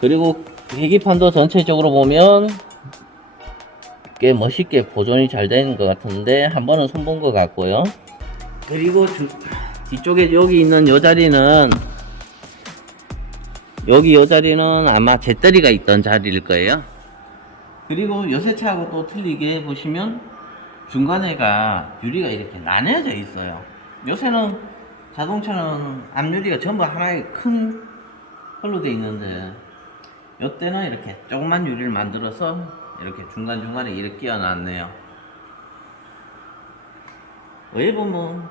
그리고 계기판도 전체적으로 보면 꽤 멋있게 보존이 잘 되는 것 같은데 한 번은 손본 것 같고요. 그리고 주- 뒤쪽에 여기 있는 요 자리는 여기 요 자리는 아마 재떨이가 있던 자리일 거예요. 그리고 요새 차하고 또 틀리게 보시면 중간에가 유리가 이렇게 나뉘어져 있어요. 요새는 자동차는 앞유리가 전부 하나의 큰 컬로 돼 있는데 요때는 이렇게 조그만 유리를 만들어서 이렇게 중간중간에 이렇게 끼워놨네요. 왜 보면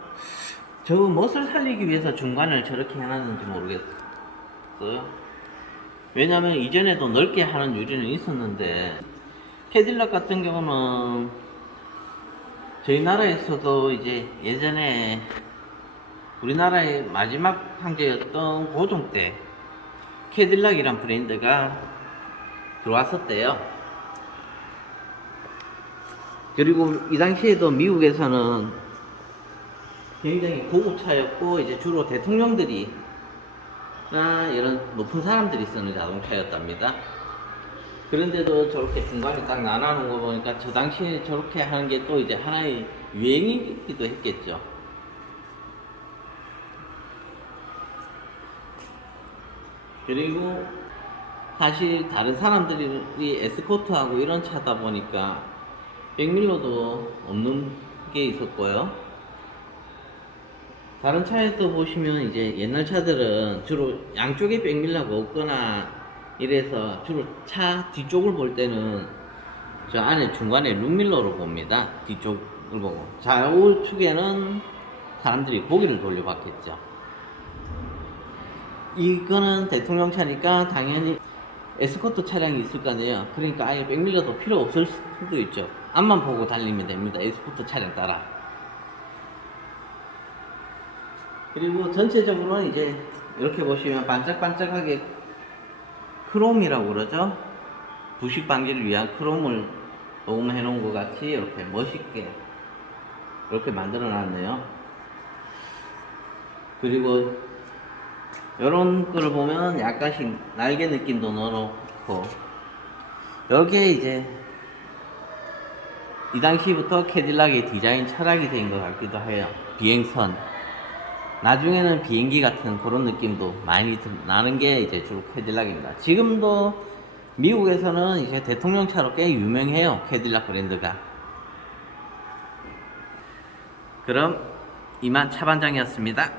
저 멋을 살리기 위해서 중간을 저렇게 해놨는지 모르겠어요. 왜냐면 이전에도 넓게 하는 유리는 있었는데 캐딜락 같은 경우는 저희 나라에서도 이제 예전에 우리나라의 마지막 황제였던 고종 때 캐딜락이란 브랜드가 들어왔었대요. 그리고 이 당시에도 미국에서는 굉장히 고급차였고 이제 주로 대통령들이 나 이런 높은 사람들이 쓰는 자동차였답니다. 그런데도 저렇게 중간에 딱 나눠놓은 거 보니까 저 당시에 저렇게 하는 게 또 이제 하나의 유행이기도 했겠죠. 그리고 사실 다른 사람들이 에스코트하고 이런 차다 보니까 백밀러도 없는 게 있었고요. 다른 차에도 보시면 이제 옛날 차들은 주로 양쪽에 백밀러가 없거나 이래서 주로 차 뒤쪽을 볼 때는 저 안에 중간에 룸밀러로 봅니다. 뒤쪽을 보고 좌우측에는 사람들이 고개를 돌려봤겠죠. 이거는 대통령 차니까 당연히 에스코트 차량이 있을 거 아니에요. 그러니까 아예 백밀러도 필요 없을 수도 있죠. 앞만 보고 달리면 됩니다. 에스코트 차량 따라. 그리고 전체적으로는 이제 이렇게 보시면 반짝반짝하게 크롬이라고 그러죠. 부식 방지를 위한 크롬을 녹음해 놓은 것 같이 이렇게 멋있게 이렇게 만들어 놨네요. 그리고 이런 거를 보면 약간씩 날개 느낌도 넣어놓고 여기에 이제 이 당시부터 캐딜락의 디자인 철학이 된 것 같기도 해요. 비행선. 나중에는 비행기 같은 그런 느낌도 많이 드- 나는 게 이제 주로 캐딜락입니다. 지금도 미국에서는 이제 대통령 차로 꽤 유명해요. 캐딜락 브랜드가. 그럼 이만 차반장이었습니다.